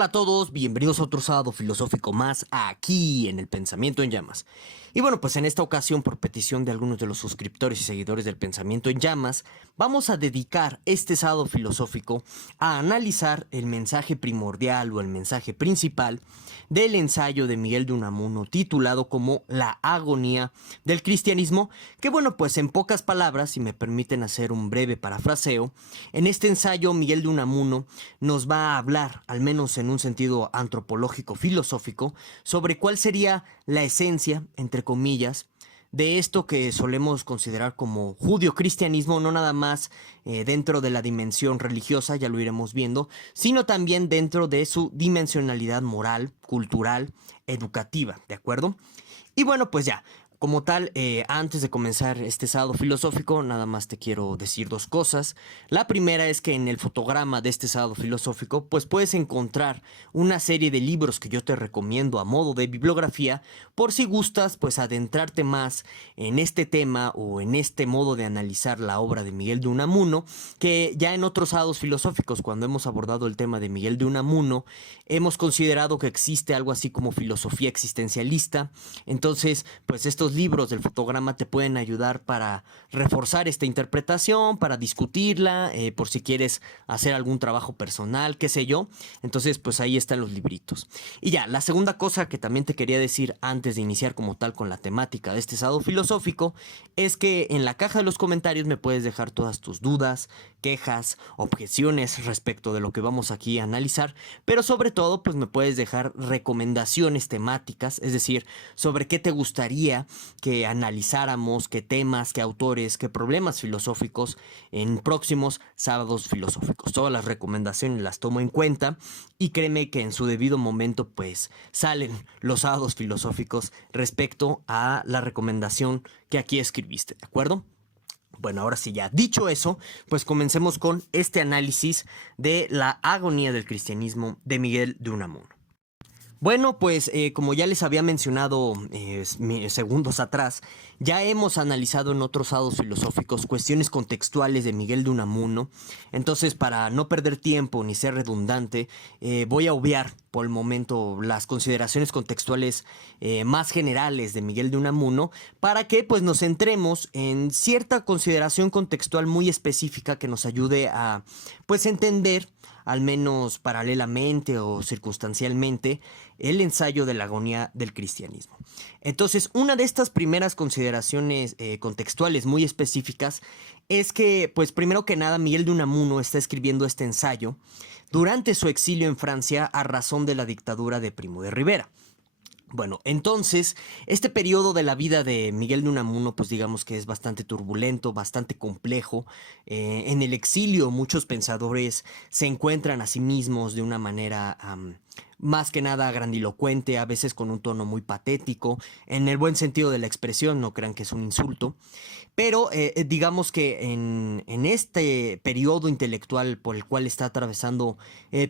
Hola a todos, bienvenidos a otro sábado filosófico más aquí en el Pensamiento en Llamas. Y bueno, pues en esta ocasión, por petición de algunos de los suscriptores y seguidores del Pensamiento en Llamas, vamos a dedicar este sábado filosófico a analizar el mensaje primordial o el mensaje principal del ensayo de Miguel de Unamuno titulado como La agonía del cristianismo, que bueno, pues en pocas palabras, si me permiten hacer un breve parafraseo, en este ensayo Miguel de Unamuno nos va a hablar, al menos en un sentido antropológico filosófico, sobre cuál sería la esencia, entre comillas, de esto que solemos considerar como judio-cristianismo, no nada más dentro de la dimensión religiosa, ya lo iremos viendo, sino también dentro de su dimensionalidad moral, cultural, educativa, ¿de acuerdo? Y bueno, pues ya, como tal, antes de comenzar este sábado filosófico, nada más te quiero decir dos cosas. La primera es que en el fotograma de este sábado filosófico, pues puedes encontrar una serie de libros que yo te recomiendo a modo de bibliografía, por si gustas, pues adentrarte más en este tema o en este modo de analizar la obra de Miguel de Unamuno, que ya en otros sábados filosóficos, cuando hemos abordado el tema de Miguel de Unamuno, hemos considerado que existe algo así como filosofía existencialista. Entonces, pues estos libros del fotograma te pueden ayudar para reforzar esta interpretación, para discutirla, por si quieres hacer algún trabajo personal, qué sé yo. Entonces, pues ahí están los libritos. Y ya, la segunda cosa que también te quería decir antes de iniciar como tal con la temática de este sábado filosófico es que en la caja de los comentarios me puedes dejar todas tus dudas, quejas, objeciones respecto de lo que vamos aquí a analizar, pero sobre todo pues me puedes dejar recomendaciones temáticas, es decir, sobre qué te gustaría que analizáramos, qué temas, qué autores, qué problemas filosóficos en próximos sábados filosóficos. Todas las recomendaciones las tomo en cuenta y créeme que en su debido momento pues salen los sábados filosóficos respecto a la recomendación que aquí escribiste, ¿de acuerdo? Bueno, ahora sí, ya dicho eso, pues comencemos con este análisis de la agonía del cristianismo de Miguel de Unamuno. Bueno, pues como ya les había mencionado segundos atrás, ya hemos analizado en otros sábados filosóficos cuestiones contextuales de Miguel de Unamuno. Entonces, para no perder tiempo ni ser redundante, voy a obviar por el momento las consideraciones contextuales más generales de Miguel de Unamuno para que pues nos centremos en cierta consideración contextual muy específica que nos ayude a pues entender, al menos paralelamente o circunstancialmente, el ensayo de la agonía del cristianismo. Entonces, una de estas primeras consideraciones contextuales muy específicas es que, pues primero que nada, Miguel de Unamuno está escribiendo este ensayo durante su exilio en Francia a razón de la dictadura de Primo de Rivera. Bueno, entonces, este periodo de la vida de Miguel de Unamuno, pues digamos que es bastante turbulento, bastante complejo. En el exilio, muchos pensadores se encuentran a sí mismos de una manera más que nada grandilocuente, a veces con un tono muy patético, en el buen sentido de la expresión, no crean que es un insulto. Pero digamos que en este periodo intelectual por el cual está atravesando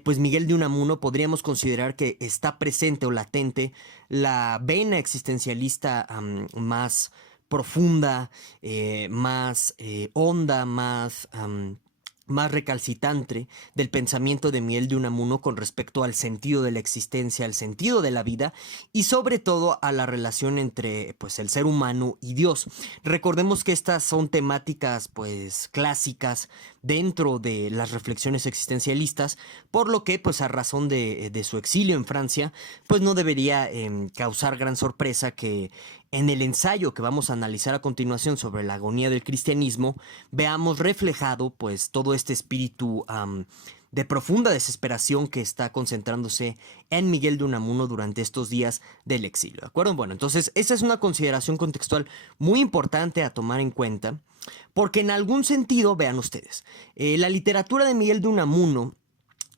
pues Miguel de Unamuno, podríamos considerar que está presente o latente la vena existencialista más profunda, más honda, más recalcitrante del pensamiento de Miguel de Unamuno con respecto al sentido de la existencia, al sentido de la vida y sobre todo a la relación entre pues el ser humano y Dios. Recordemos que estas son temáticas pues clásicas dentro de las reflexiones existencialistas, por lo que pues a razón de su exilio en Francia pues no debería causar gran sorpresa que en el ensayo que vamos a analizar a continuación sobre la agonía del cristianismo, veamos reflejado pues todo este espíritu de profunda desesperación que está concentrándose en Miguel de Unamuno durante estos días del exilio, ¿de acuerdo? Bueno, entonces esa es una consideración contextual muy importante a tomar en cuenta, porque en algún sentido, vean ustedes, la literatura de Miguel de Unamuno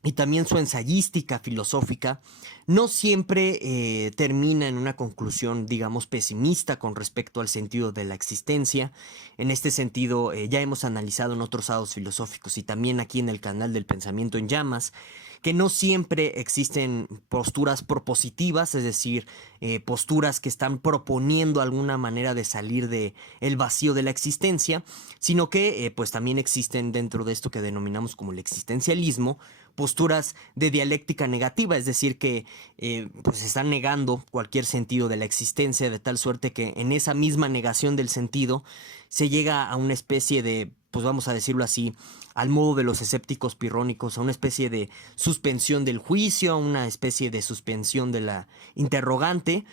y también su ensayística filosófica no siempre termina en una conclusión, digamos, pesimista con respecto al sentido de la existencia. En este sentido, ya hemos analizado en otros sábados filosóficos y también aquí en el canal del Pensamiento en Llamas, que no siempre existen posturas propositivas, es decir, posturas que están proponiendo alguna manera de salir de el vacío de la existencia, sino que pues también existen dentro de esto que denominamos como el existencialismo, posturas de dialéctica negativa, es decir, que pues están negando cualquier sentido de la existencia, de tal suerte que en esa misma negación del sentido se llega a una especie de, pues vamos a decirlo así, al modo de los escépticos pirrónicos, a una especie de suspensión del juicio, a una especie de suspensión de la interrogante,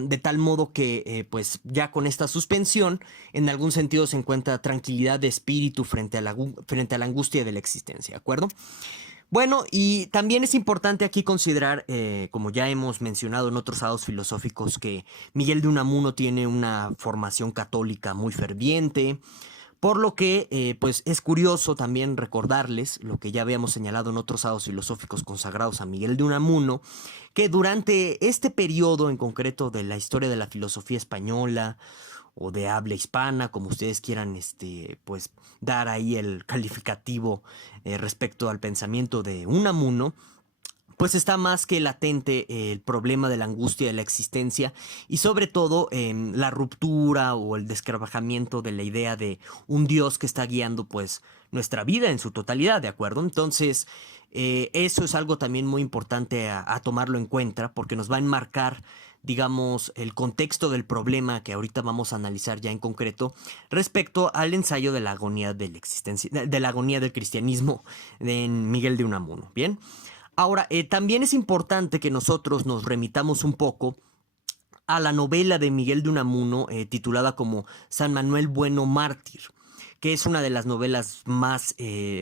de tal modo que pues ya con esta suspensión en algún sentido se encuentra tranquilidad de espíritu frente a la angustia de la existencia, ¿de acuerdo? Bueno, y también es importante aquí considerar, como ya hemos mencionado en otros sábados filosóficos, que Miguel de Unamuno tiene una formación católica muy ferviente, por lo que pues es curioso también recordarles lo que ya habíamos señalado en otros sábados filosóficos consagrados a Miguel de Unamuno, que durante este periodo en concreto de la historia de la filosofía española, o de habla hispana, como ustedes quieran, pues dar ahí el calificativo respecto al pensamiento de Unamuno, pues está más que latente el problema de la angustia de la existencia y sobre todo la ruptura o el desquebrajamiento de la idea de un Dios que está guiando pues nuestra vida en su totalidad, ¿de acuerdo? Entonces eso es algo también muy importante a tomarlo en cuenta porque nos va a enmarcar, digamos, el contexto del problema que ahorita vamos a analizar ya en concreto respecto al ensayo de la agonía de la existencia, de la agonía del cristianismo en Miguel de Unamuno. Bien. Ahora, también es importante que nosotros nos remitamos un poco a la novela de Miguel de Unamuno titulada como San Manuel Bueno Mártir, que es una de las novelas más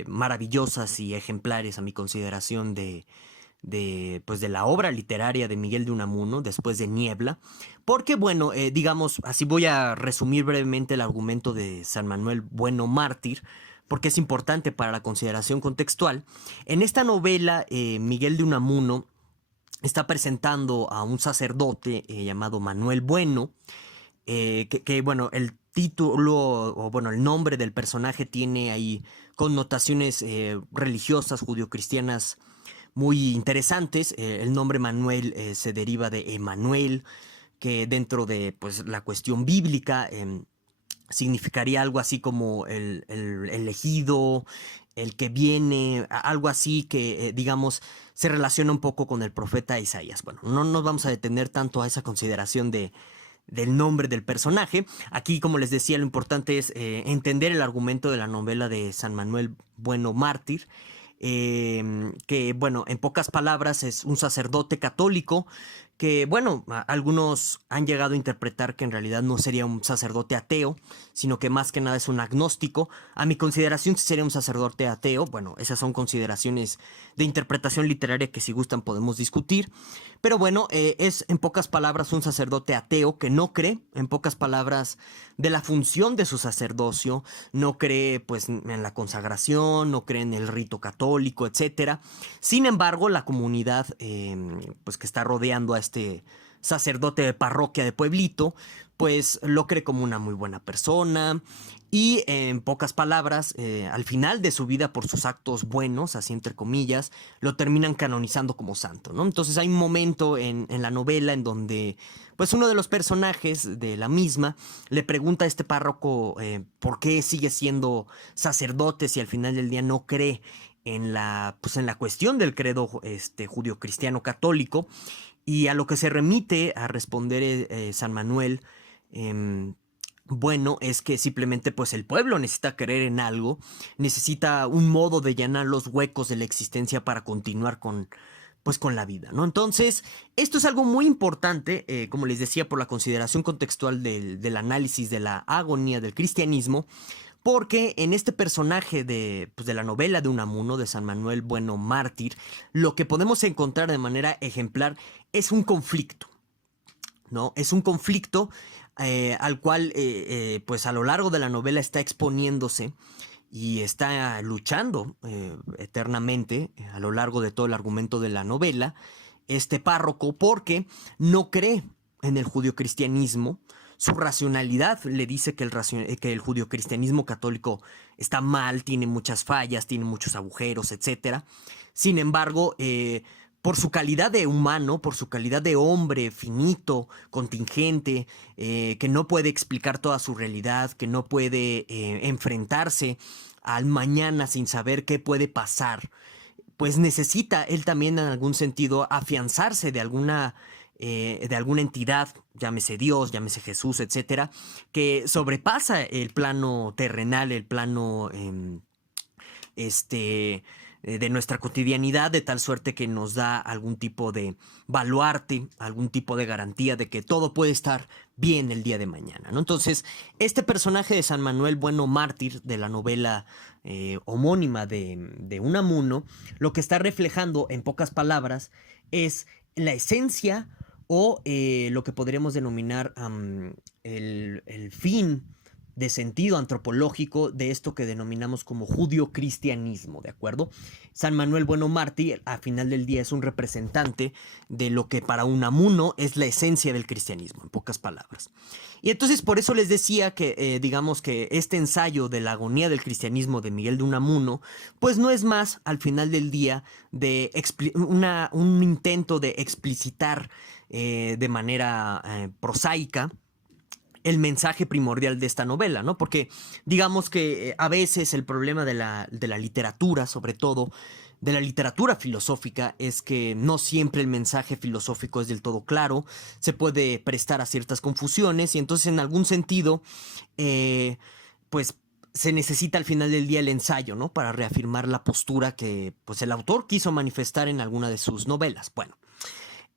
maravillosas y ejemplares a mi consideración pues de la obra literaria de Miguel de Unamuno, después de Niebla, porque bueno, digamos, así voy a resumir brevemente el argumento de San Manuel Bueno Mártir, porque es importante para la consideración contextual. En esta novela, Miguel de Unamuno está presentando a un sacerdote llamado Manuel Bueno, bueno, el título, o bueno, el nombre del personaje tiene ahí connotaciones religiosas, judio-cristianas muy interesantes. El nombre Manuel se deriva de Emanuel, que dentro de pues, la cuestión bíblica significaría algo así como el elegido, el que viene, algo así que, digamos, se relaciona un poco con el profeta Isaías. Bueno, no nos vamos a detener tanto a esa consideración del nombre del personaje. Aquí, como les decía, lo importante es entender el argumento de la novela de San Manuel Bueno Mártir, que, bueno, en pocas palabras es un sacerdote católico que, bueno, algunos han llegado a interpretar que en realidad no sería un sacerdote ateo, sino que más que nada es un agnóstico. A mi consideración, si sería un sacerdote ateo, bueno, esas son consideraciones de interpretación literaria que si gustan podemos discutir, pero bueno, es en pocas palabras un sacerdote ateo que no cree, en pocas palabras, de la función de su sacerdocio, no cree pues en la consagración, no cree en el rito católico, etcétera. Sin embargo, la comunidad pues que está rodeando a este sacerdote de parroquia de pueblito, pues lo cree como una muy buena persona y en pocas palabras, al final de su vida por sus actos buenos, así entre comillas, lo terminan canonizando como santo, ¿no? Entonces hay un momento en la novela en donde pues uno de los personajes de la misma le pregunta a este párroco por qué sigue siendo sacerdote si al final del día no cree pues en la cuestión del credo judío-cristiano católico, y a lo que se remite a responder San Manuel, bueno, es que simplemente pues el pueblo necesita creer en algo, necesita un modo de llenar los huecos de la existencia para continuar pues con la vida, ¿no? Entonces, esto es algo muy importante, como les decía, por la consideración contextual del análisis de la agonía del cristianismo, porque en este personaje pues de la novela de Unamuno, de San Manuel Bueno Mártir, lo que podemos encontrar de manera ejemplar es un conflicto, ¿no? Es un conflicto al cual, pues a lo largo de la novela está exponiéndose y está luchando eternamente a lo largo de todo el argumento de la novela, este párroco, porque no cree en el judio-cristianismo. Su racionalidad le dice que el judio-cristianismo católico está mal, tiene muchas fallas, tiene muchos agujeros, etc. Sin embargo, por su calidad de humano, por su calidad de hombre finito, contingente, que no puede explicar toda su realidad, que no puede enfrentarse al mañana sin saber qué puede pasar, pues necesita él también en algún sentido afianzarse de alguna entidad, llámese Dios, llámese Jesús, etcétera, que sobrepasa el plano terrenal, el plano este, de nuestra cotidianidad, de tal suerte que nos da algún tipo de baluarte, algún tipo de garantía de que todo puede estar bien el día de mañana, ¿no? Entonces, este personaje de San Manuel Bueno Mártir, de la novela homónima de Unamuno, lo que está reflejando, en pocas palabras, es la esencia o lo que podríamos denominar el fin de sentido antropológico de esto que denominamos como judio-cristianismo, ¿de acuerdo? San Manuel Bueno Mártir, al final del día, es un representante de lo que para Unamuno es la esencia del cristianismo, en pocas palabras. Y entonces por eso les decía que, digamos que este ensayo de la agonía del cristianismo de Miguel de Unamuno, pues no es más, al final del día, de un intento de explicitar de manera prosaica el mensaje primordial de esta novela, ¿no? Porque digamos que a veces el problema de la literatura, sobre todo de la literatura filosófica, es que no siempre el mensaje filosófico es del todo claro, se puede prestar a ciertas confusiones y entonces en algún sentido, pues se necesita al final del día el ensayo, ¿no? Para reafirmar la postura que pues el autor quiso manifestar en alguna de sus novelas. Bueno,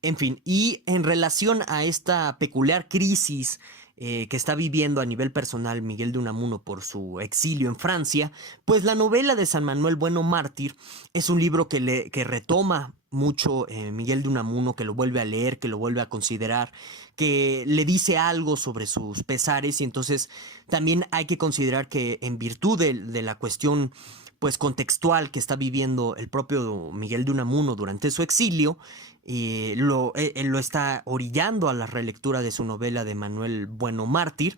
en fin, y en relación a esta peculiar crisis que está viviendo a nivel personal Miguel de Unamuno por su exilio en Francia, pues la novela de San Manuel Bueno Mártir es un libro que retoma mucho Miguel de Unamuno, que lo vuelve a leer, que lo vuelve a considerar, que le dice algo sobre sus pesares y entonces también hay que considerar que en virtud de la cuestión pues contextual que está viviendo el propio Miguel de Unamuno durante su exilio, él lo está orillando a la relectura de su novela de Manuel Bueno Mártir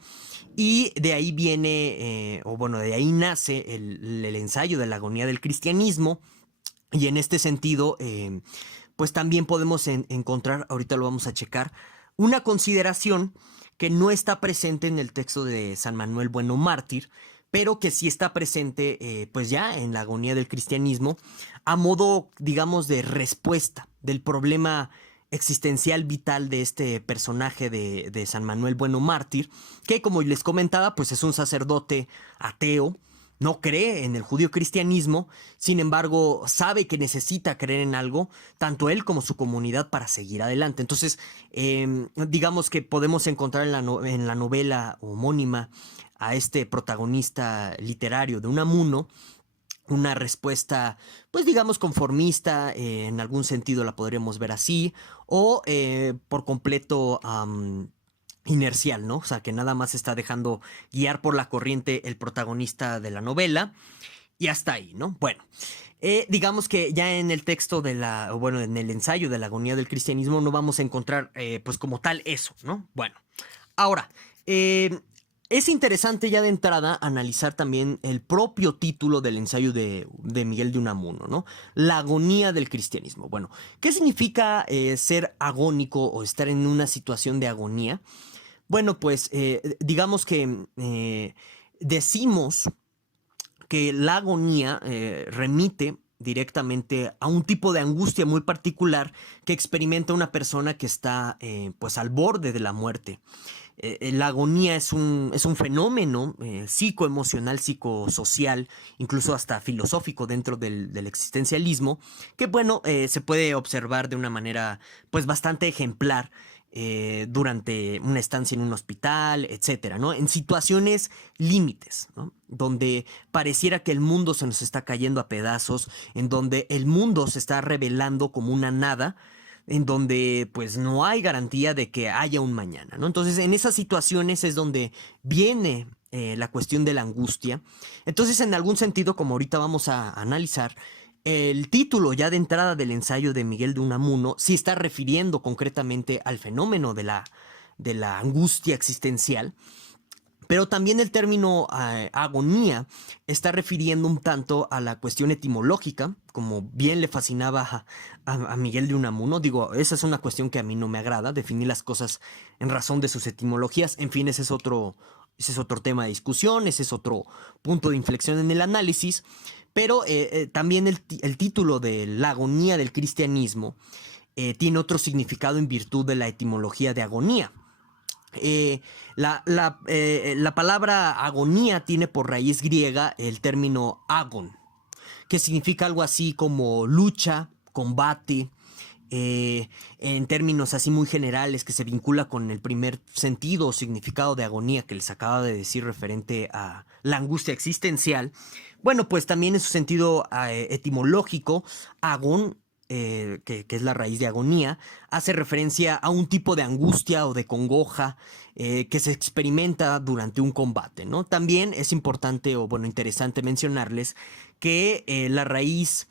y de ahí viene, o bueno, de ahí nace el ensayo de la agonía del cristianismo y en este sentido, pues también podemos encontrar, ahorita lo vamos a checar, una consideración que no está presente en el texto de San Manuel Bueno Mártir, pero que sí está presente pues ya en la agonía del cristianismo a modo, digamos, de respuesta del problema existencial vital de este personaje de San Manuel Bueno Mártir, que como les comentaba, pues es un sacerdote ateo, no cree en el judio-cristianismo, sin embargo sabe que necesita creer en algo, tanto él como su comunidad para seguir adelante. Entonces, digamos que podemos encontrar en la novela homónima a este protagonista literario de Unamuno una respuesta, pues digamos conformista, en algún sentido la podríamos ver así, o por completo inercial, ¿no? O sea, que nada más está dejando guiar por la corriente el protagonista de la novela y hasta ahí, ¿no? Bueno, digamos que ya en el texto bueno, en el ensayo de la agonía del cristianismo no vamos a encontrar, pues como tal eso, ¿no? Bueno, ahora, es interesante ya de entrada analizar también el propio título del ensayo de Miguel de Unamuno, ¿no? La agonía del cristianismo. Bueno, ¿qué significa ser agónico o estar en una situación de agonía? Bueno, pues digamos que decimos que la agonía remite directamente a un tipo de angustia muy particular que experimenta una persona que está pues al borde de la muerte. La agonía es un fenómeno psicoemocional, psicosocial, incluso hasta filosófico dentro del existencialismo, que bueno, se puede observar de una manera pues bastante ejemplar durante una estancia en un hospital, etcétera, ¿no? En situaciones límites, ¿no? Donde pareciera que el mundo se nos está cayendo a pedazos, en donde el mundo se está revelando como una nada, en donde pues no hay garantía de que haya un mañana, ¿no? Entonces en esas situaciones es donde viene la cuestión de la angustia. Entonces en algún sentido, como ahorita vamos a analizar, el título ya de entrada del ensayo de Miguel de Unamuno sí está refiriendo concretamente al fenómeno de la angustia existencial, pero también el término agonía está refiriendo un tanto a la cuestión etimológica, como bien le fascinaba a Miguel de Unamuno. Digo, esa es una cuestión que a mí no me agrada, definir las cosas en razón de sus etimologías. En fin, ese es otro tema de discusión, ese es otro punto de inflexión en el análisis. Pero también el título de la agonía del cristianismo tiene otro significado en virtud de la etimología de agonía. La palabra agonía tiene por raíz griega el término agon, que significa algo así como lucha, combate, en términos así muy generales, que se vincula con el primer sentido o significado de agonía que les acaba de decir referente a la angustia existencial. Bueno, pues también en su sentido etimológico, agon, que es la raíz de agonía, hace referencia a un tipo de angustia o de congoja que se experimenta durante un combate, ¿no? También es importante o, bueno, interesante mencionarles que la raíz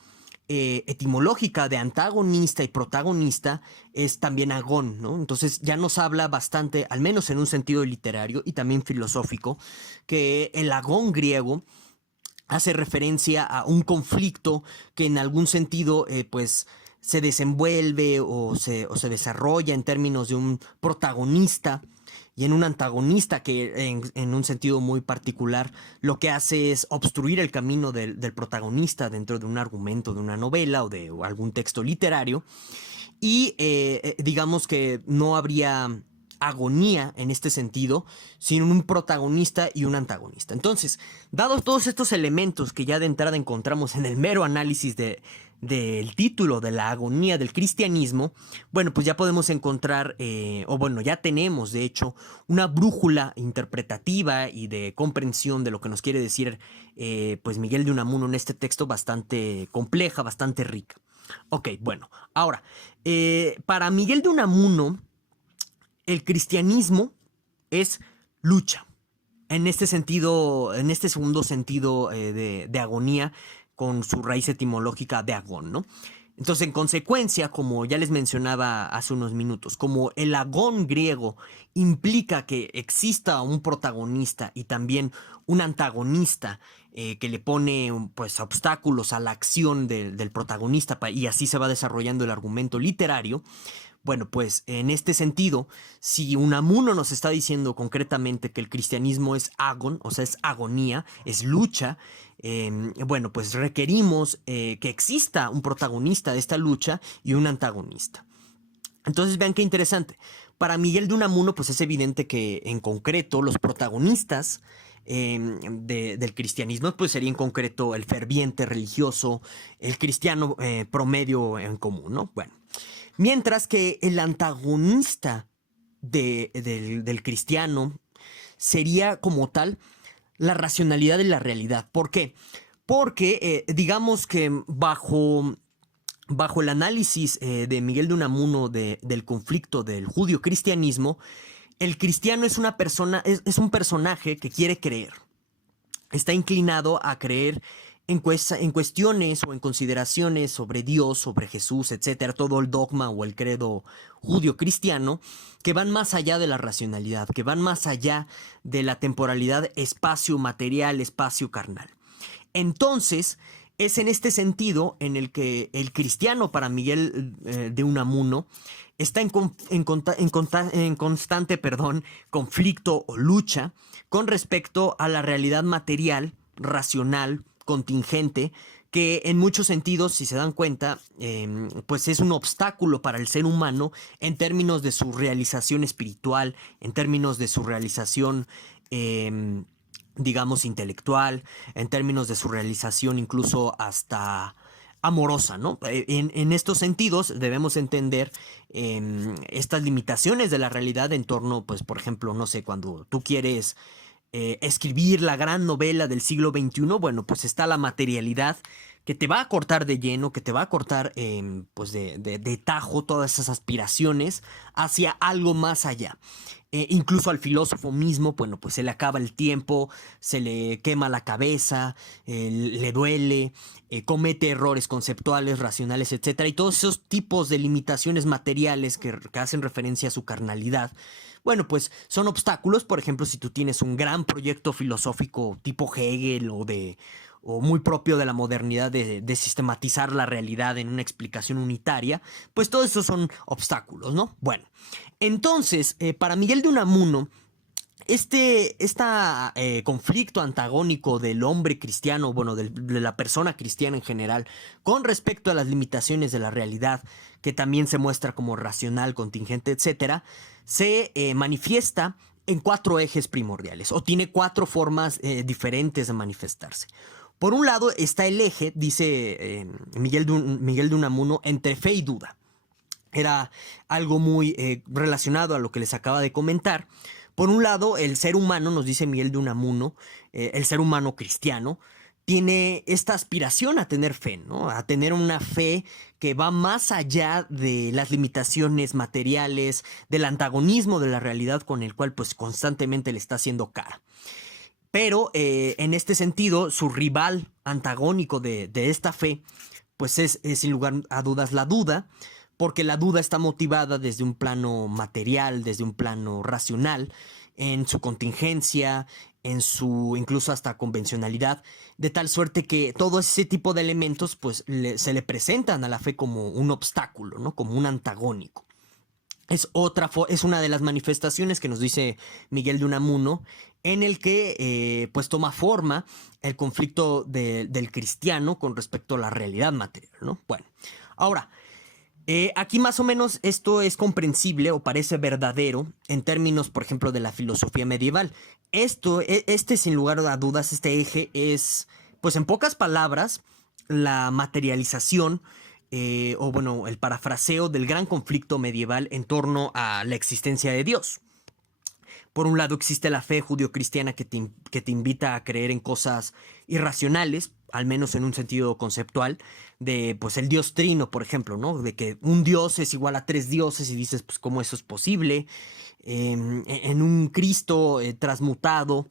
etimológica de antagonista y protagonista es también agón, ¿no? Entonces ya nos habla bastante, al menos en un sentido literario y también filosófico, que el agón griego hace referencia a un conflicto que en algún sentido pues se desenvuelve o se desarrolla en términos de un protagonista y en un antagonista que en un sentido muy particular lo que hace es obstruir el camino del protagonista dentro de un argumento de una novela o algún texto literario. Y digamos que no habría agonía en este sentido, sino un protagonista y un antagonista. Entonces, dados todos estos elementos que ya de entrada encontramos en el mero análisis del título de la agonía del cristianismo, bueno, pues ya podemos encontrar, o bueno, ya tenemos de hecho una brújula interpretativa y de comprensión de lo que nos quiere decir pues Miguel de Unamuno en este texto bastante compleja, bastante rica. Ok, bueno, ahora, para Miguel de Unamuno, el cristianismo es lucha. En este sentido, en este segundo sentido de agonía, con su raíz etimológica de agón, ¿no? Entonces, en consecuencia, como ya les mencionaba hace unos minutos, como el agón griego implica que exista un protagonista y también un antagonista que le pone pues obstáculos a la acción del protagonista y así se va desarrollando el argumento literario. Bueno, pues en este sentido, si Unamuno nos está diciendo concretamente que el cristianismo es agon, o sea, es agonía, es lucha, bueno, pues requerimos que exista un protagonista de esta lucha y un antagonista. Entonces vean qué interesante. Para Miguel de Unamuno, pues es evidente que en concreto los protagonistas del cristianismo, pues sería en concreto el ferviente religioso, el cristiano promedio en común, ¿no? Bueno. Mientras que el antagonista del cristiano sería como tal la racionalidad de la realidad. ¿Por qué? Porque digamos que bajo el análisis de Miguel de Unamuno del conflicto del judío-cristianismo, el cristiano es una persona, es un personaje que quiere creer. Está inclinado a creer en cuestiones o en consideraciones sobre Dios, sobre Jesús, etcétera, todo el dogma o el credo judío-cristiano, que van más allá de la racionalidad, que van más allá de la temporalidad espacio material, espacio carnal. Entonces, es en este sentido en el que el cristiano, para Miguel de Unamuno, está en constante conflicto o lucha con respecto a la realidad material, racional, contingente, que en muchos sentidos, si se dan cuenta, pues es un obstáculo para el ser humano en términos de su realización espiritual, en términos de su realización digamos, intelectual, en términos de su realización incluso hasta amorosa, ¿no? En estos sentidos debemos entender estas limitaciones de la realidad en torno, pues, por ejemplo, no sé, cuando tú quieres escribir la gran novela del siglo XXI, bueno, pues está la materialidad que te va a cortar de lleno, que te va a cortar pues de tajo todas esas aspiraciones hacia algo más allá. Incluso al filósofo mismo, bueno, pues se le acaba el tiempo, se le quema la cabeza, le duele, comete errores conceptuales, racionales, etcétera, y todos esos tipos de limitaciones materiales que hacen referencia a su carnalidad. Bueno, pues son obstáculos. Por ejemplo, si tú tienes un gran proyecto filosófico tipo Hegel o muy propio de la modernidad de sistematizar la realidad en una explicación unitaria, pues todos esos son obstáculos, ¿no? Bueno, entonces, para Miguel de Unamuno, conflicto antagónico del hombre cristiano, bueno, de la persona cristiana en general, con respecto a las limitaciones de la realidad, que también se muestra como racional, contingente, etcétera, se manifiesta en 4 ejes primordiales, o tiene 4 formas diferentes de manifestarse. Por un lado está el eje, dice Miguel de Unamuno, entre fe y duda. Era algo muy relacionado a lo que les acaba de comentar. Por un lado, el ser humano, nos dice Miguel de Unamuno, el ser humano cristiano, tiene esta aspiración a tener fe, ¿no? A tener una fe que va más allá de las limitaciones materiales, del antagonismo de la realidad con el cual pues constantemente le está haciendo cara. Pero en este sentido, su rival antagónico de esta fe, pues es sin lugar a dudas la duda, porque la duda está motivada desde un plano material, desde un plano racional, en su contingencia, en su incluso hasta convencionalidad, de tal suerte que todo ese tipo de elementos pues se le presentan a la fe como un obstáculo, ¿no? Como un antagónico. Es una de las manifestaciones que nos dice Miguel de Unamuno, en el que pues toma forma el conflicto del cristiano con respecto a la realidad material, ¿no? Bueno, ahora, aquí más o menos esto es comprensible o parece verdadero en términos, por ejemplo, de la filosofía medieval. Sin lugar a dudas, este eje es, pues en pocas palabras, la materialización o bueno, el parafraseo del gran conflicto medieval en torno a la existencia de Dios. Por un lado existe la fe judio-cristiana que te invita a creer en cosas irracionales, al menos en un sentido conceptual, de pues el Dios trino, por ejemplo, ¿no? De que un Dios es igual a 3 dioses y dices, pues, ¿cómo eso es posible? En un Cristo transmutado,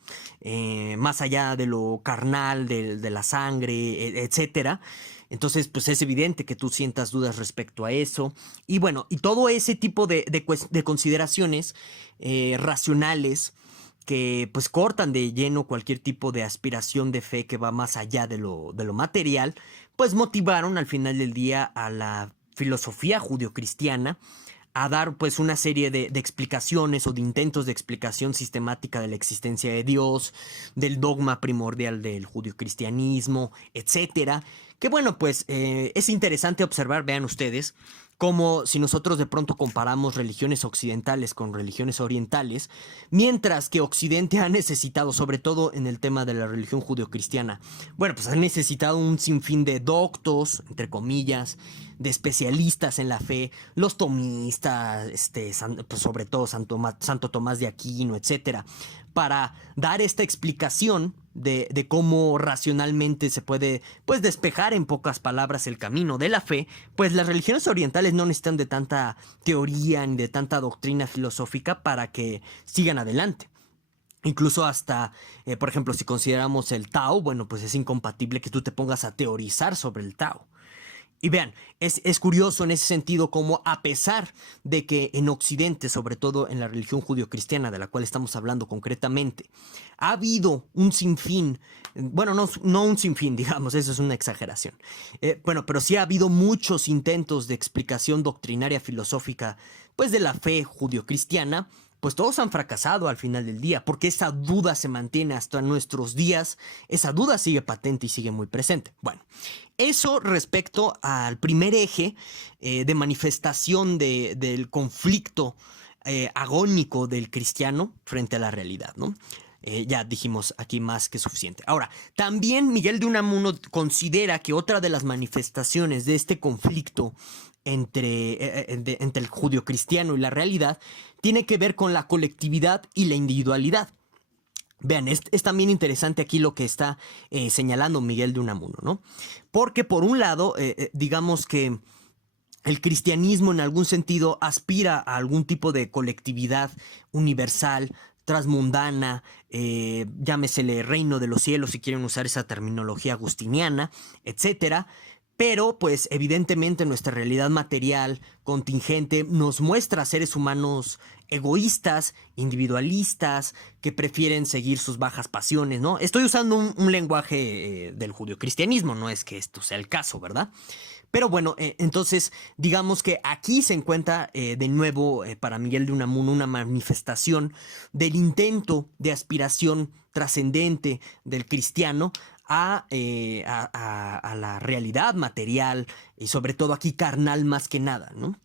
más allá de lo carnal, de la sangre, etcétera. Entonces, pues es evidente que tú sientas dudas respecto a eso. Y bueno, y todo ese tipo de consideraciones racionales que pues cortan de lleno cualquier tipo de aspiración de fe que va más allá de lo material, pues motivaron al final del día a la filosofía judio-cristiana a dar pues una serie de explicaciones o de intentos de explicación sistemática de la existencia de Dios, del dogma primordial del judio-cristianismo, etcétera. Que bueno, pues es interesante observar, vean ustedes, como si nosotros de pronto comparamos religiones occidentales con religiones orientales, mientras que Occidente ha necesitado, sobre todo en el tema de la religión judeocristiana, bueno, pues ha necesitado un sinfín de doctos, entre comillas, de especialistas en la fe, los tomistas, pues sobre todo Santo Tomás de Aquino, etcétera, para dar esta explicación de cómo racionalmente se puede pues despejar en pocas palabras el camino de la fe. Pues las religiones orientales no necesitan de tanta teoría ni de tanta doctrina filosófica para que sigan adelante. Incluso hasta, por ejemplo, si consideramos el Tao, bueno, pues es incompatible que tú te pongas a teorizar sobre el Tao. Y vean, es curioso en ese sentido como a pesar de que en Occidente, sobre todo en la religión judio-cristiana de la cual estamos hablando concretamente, ha habido un sinfín, bueno, no un sinfín, digamos, eso es una exageración. Bueno, pero sí ha habido muchos intentos de explicación doctrinaria filosófica, pues de la fe judio-cristiana, pues todos han fracasado al final del día, porque esa duda se mantiene hasta nuestros días, esa duda sigue patente y sigue muy presente. Bueno, eso respecto al primer eje de manifestación del conflicto agónico del cristiano frente a la realidad, ¿no? Ya dijimos aquí más que suficiente. Ahora, también Miguel de Unamuno considera que otra de las manifestaciones de este conflicto entre el judio-cristiano y la realidad tiene que ver con la colectividad y la individualidad. Vean, es también interesante aquí lo que está señalando Miguel de Unamuno, ¿no? Porque por un lado, digamos que el cristianismo en algún sentido aspira a algún tipo de colectividad universal, transmundana, llámesele reino de los cielos si quieren usar esa terminología agustiniana, etcétera. Pero, pues, evidentemente nuestra realidad material, contingente, nos muestra seres humanos egoístas, individualistas, que prefieren seguir sus bajas pasiones, ¿no? Estoy usando un lenguaje del judio-cristianismo, no es que esto sea el caso, ¿verdad? Pero bueno, entonces digamos que aquí se encuentra de nuevo para Miguel de Unamuno una manifestación del intento de aspiración trascendente del cristiano a la realidad material y sobre todo aquí carnal más que nada, ¿no?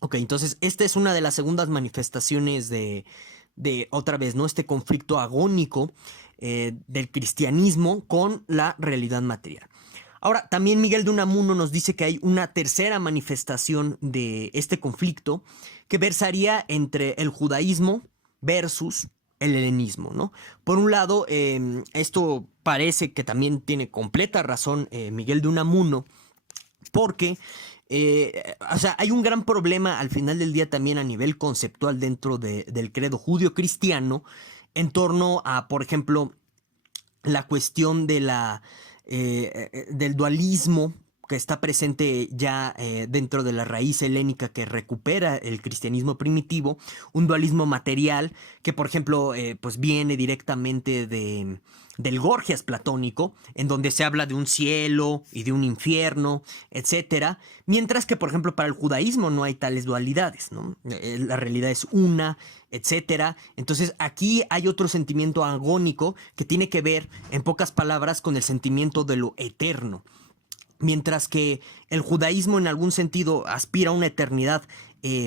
Ok, entonces esta es una de las segundas manifestaciones de otra vez, ¿no? Este conflicto agónico del cristianismo con la realidad material. Ahora, también Miguel de Unamuno nos dice que hay una tercera manifestación de este conflicto que versaría entre el judaísmo versus el helenismo, ¿no? Por un lado, esto parece que también tiene completa razón Miguel de Unamuno, porque o sea, hay un gran problema al final del día también a nivel conceptual dentro del credo judío-cristiano en torno a, por ejemplo, la cuestión de del dualismo que está presente ya dentro de la raíz helénica que recupera el cristianismo primitivo, un dualismo material que, por ejemplo, pues viene directamente del Gorgias platónico, en donde se habla de un cielo y de un infierno, etcétera, mientras que, por ejemplo, para el judaísmo no hay tales dualidades, ¿no? La realidad es una, etcétera. Entonces aquí hay otro sentimiento agónico que tiene que ver, en pocas palabras, con el sentimiento de lo eterno. Mientras que el judaísmo en algún sentido aspira a una eternidad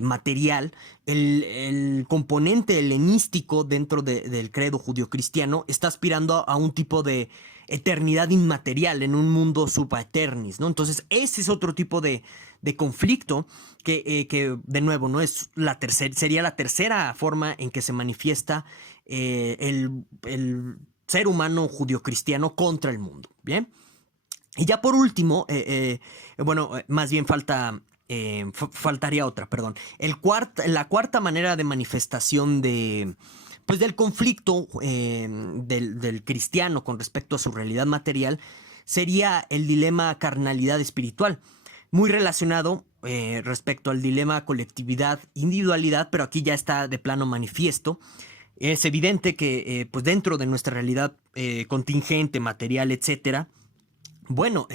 material, el componente helenístico dentro del credo judio-cristiano está aspirando a un tipo de eternidad inmaterial en un mundo subaeternis, ¿no? Entonces ese es otro tipo de conflicto que de nuevo, ¿no? Sería la tercera forma en que se manifiesta el ser humano judio-cristiano contra el mundo, ¿bien? Y ya por último, bueno, más bien faltaría otra, perdón. La cuarta manera de manifestación pues del conflicto del cristiano con respecto a su realidad material sería el dilema carnalidad espiritual, muy relacionado respecto al dilema colectividad-individualidad, pero aquí ya está de plano manifiesto. Es evidente que pues dentro de nuestra realidad contingente, material, etcétera, bueno,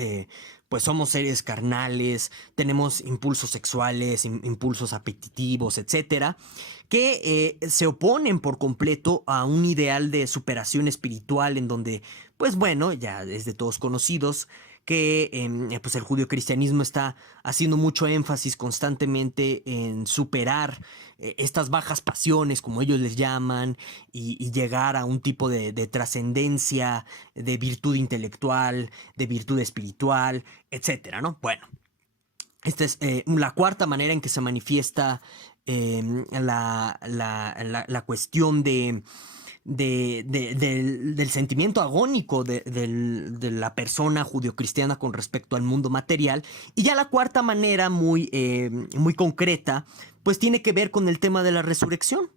pues somos seres carnales, tenemos impulsos sexuales, impulsos apetitivos, etcétera, que se oponen por completo a un ideal de superación espiritual en donde, pues bueno, ya es de todos conocidos que pues el judio-cristianismo está haciendo mucho énfasis constantemente en superar estas bajas pasiones, como ellos les llaman, y llegar a un tipo de trascendencia, de virtud intelectual, de virtud espiritual, etcétera, ¿no? Bueno, esta es la cuarta manera en que se manifiesta la cuestión del sentimiento agónico de la persona judio-cristiana con respecto al mundo material. Y ya la cuarta manera muy concreta, pues tiene que ver con el tema de la resurrección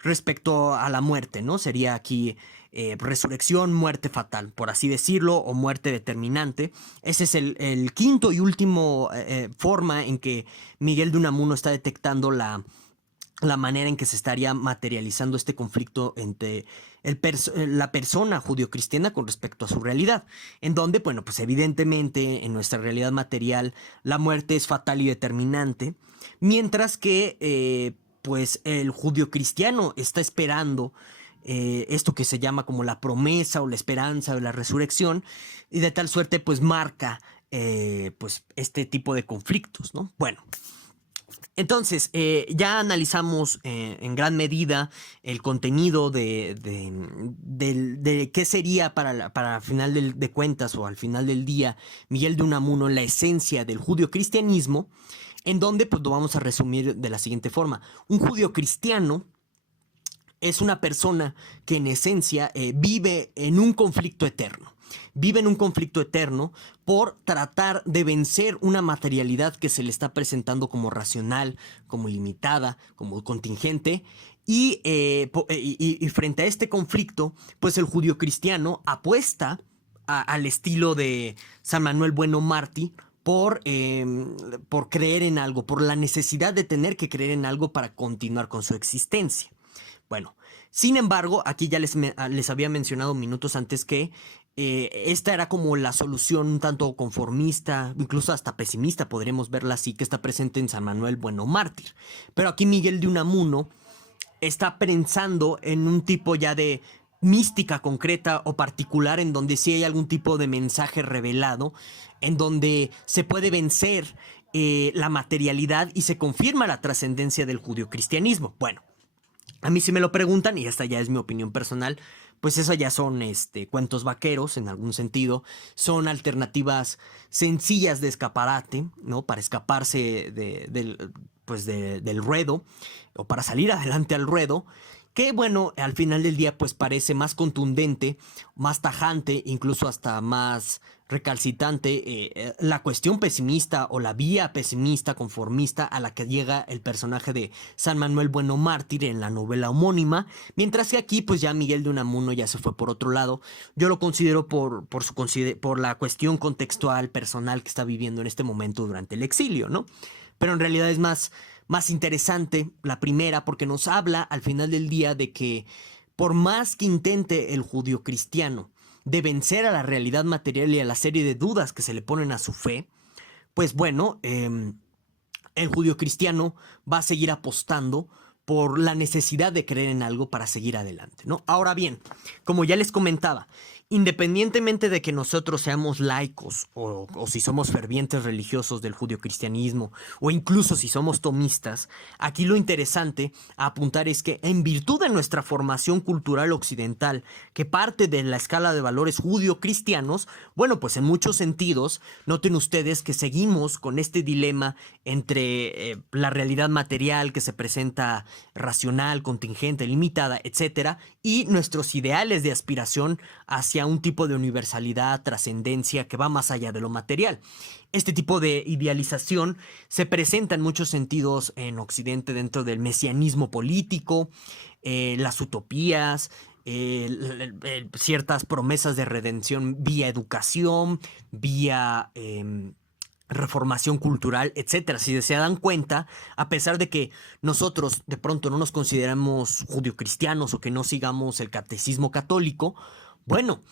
respecto a la muerte, ¿no? Sería aquí resurrección, muerte fatal, por así decirlo, o muerte determinante. Ese es el quinto y último forma en que Miguel de Unamuno está detectando la manera en que se estaría materializando este conflicto entre la persona judio-cristiana con respecto a su realidad, en donde, bueno, pues evidentemente en nuestra realidad material la muerte es fatal y determinante, mientras que pues el judio-cristiano está esperando esto que se llama como la promesa o la esperanza o la resurrección, y de tal suerte pues marca pues este tipo de conflictos, ¿no? Bueno, entonces, ya analizamos en gran medida el contenido de qué sería para final de cuentas o al final del día Miguel de Unamuno la esencia del judio-cristianismo, en donde pues lo vamos a resumir de la siguiente forma. Un judío cristiano es una persona que en esencia vive en un conflicto eterno. Vive en un conflicto eterno por tratar de vencer una materialidad que se le está presentando como racional, como limitada, como contingente. Y frente a este conflicto, pues el judío cristiano apuesta al estilo de San Manuel Bueno Martí por creer en algo, por la necesidad de tener que creer en algo para continuar con su existencia. Bueno, sin embargo, aquí ya les había mencionado minutos antes que esta era como la solución un tanto conformista, incluso hasta pesimista, podríamos verla así, que está presente en San Manuel Bueno Mártir. Pero aquí Miguel de Unamuno está pensando en un tipo ya de mística concreta o particular en donde sí hay algún tipo de mensaje revelado, en donde se puede vencer la materialidad y se confirma la trascendencia del judio-cristianismo. Bueno, a mí si me lo preguntan, y esta ya es mi opinión personal, pues eso ya son cuentos vaqueros en algún sentido, son alternativas sencillas de escaparate, ¿no? Para escaparse del ruedo o para salir adelante al ruedo, que bueno, al final del día pues parece más contundente, más tajante, incluso hasta más recalcitrante la cuestión pesimista o la vía pesimista, conformista a la que llega el personaje de San Manuel Bueno Mártir en la novela homónima, mientras que aquí pues ya Miguel de Unamuno ya se fue por otro lado. Yo lo considero por la cuestión contextual, personal que está viviendo en este momento durante el exilio, ¿no? Pero en realidad es más interesante la primera porque nos habla al final del día de que por más que intente el judío cristiano de vencer a la realidad material y a la serie de dudas que se le ponen a su fe, pues bueno, el judío cristiano va a seguir apostando por la necesidad de creer en algo para seguir adelante, ¿no? Ahora bien, como ya les comentaba, independientemente de que nosotros seamos laicos o si somos fervientes religiosos del judio-cristianismo o incluso si somos tomistas, aquí lo interesante a apuntar es que en virtud de nuestra formación cultural occidental, que parte de la escala de valores judio-cristianos, bueno, pues en muchos sentidos, noten ustedes que seguimos con este dilema entre la realidad material que se presenta racional, contingente, limitada, etcétera, y nuestros ideales de aspiración hacia un tipo de universalidad, trascendencia que va más allá de lo material. Este tipo de idealización se presenta en muchos sentidos en Occidente dentro del mesianismo político, las utopías, ciertas promesas de redención vía educación, vía reformación cultural, etcétera. Si se dan cuenta, a pesar de que nosotros de pronto no nos consideramos judio-cristianos o que no sigamos el catecismo católico, bueno,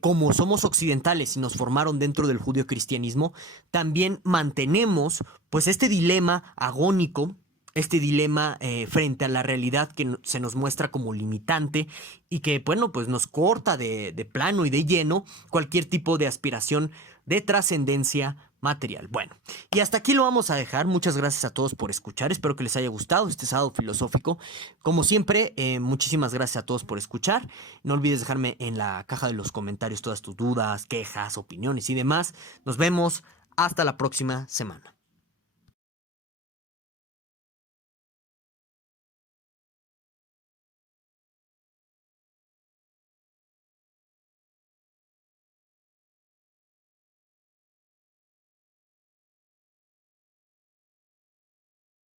como somos occidentales y nos formaron dentro del judio-cristianismo, también mantenemos pues este dilema agónico, este dilema frente a la realidad que se nos muestra como limitante y que, bueno, pues nos corta de plano y de lleno cualquier tipo de aspiración de trascendencia material. Bueno, y hasta aquí lo vamos a dejar. Muchas gracias a todos por escuchar. Espero que les haya gustado este sábado filosófico. Como siempre, muchísimas gracias a todos por escuchar. No olvides dejarme en la caja de los comentarios todas tus dudas, quejas, opiniones y demás. Nos vemos hasta la próxima semana.